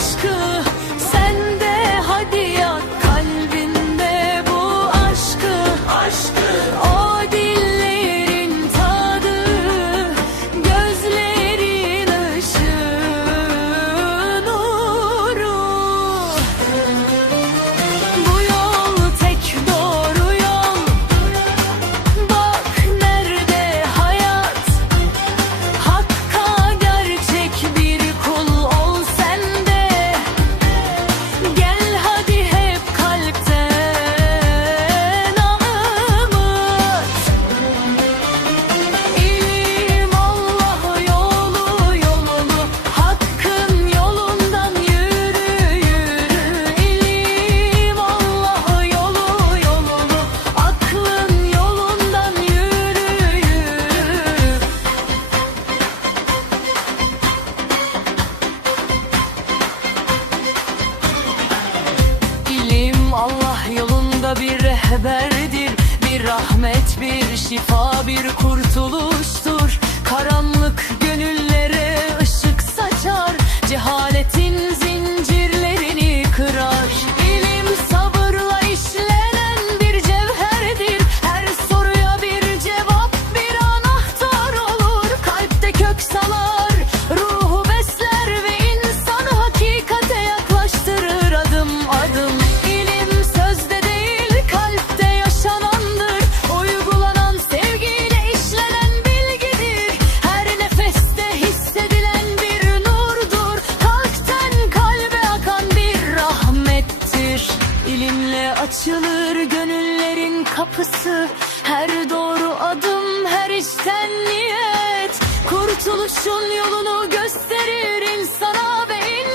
school. rehberdir. Bir rahmet bir şifa bir kurtuluştur. Karanlık açılır gönüllerin kapısı. Her doğru adım her içten niyet. Kurtuluşun yolunu gösterir insana ve in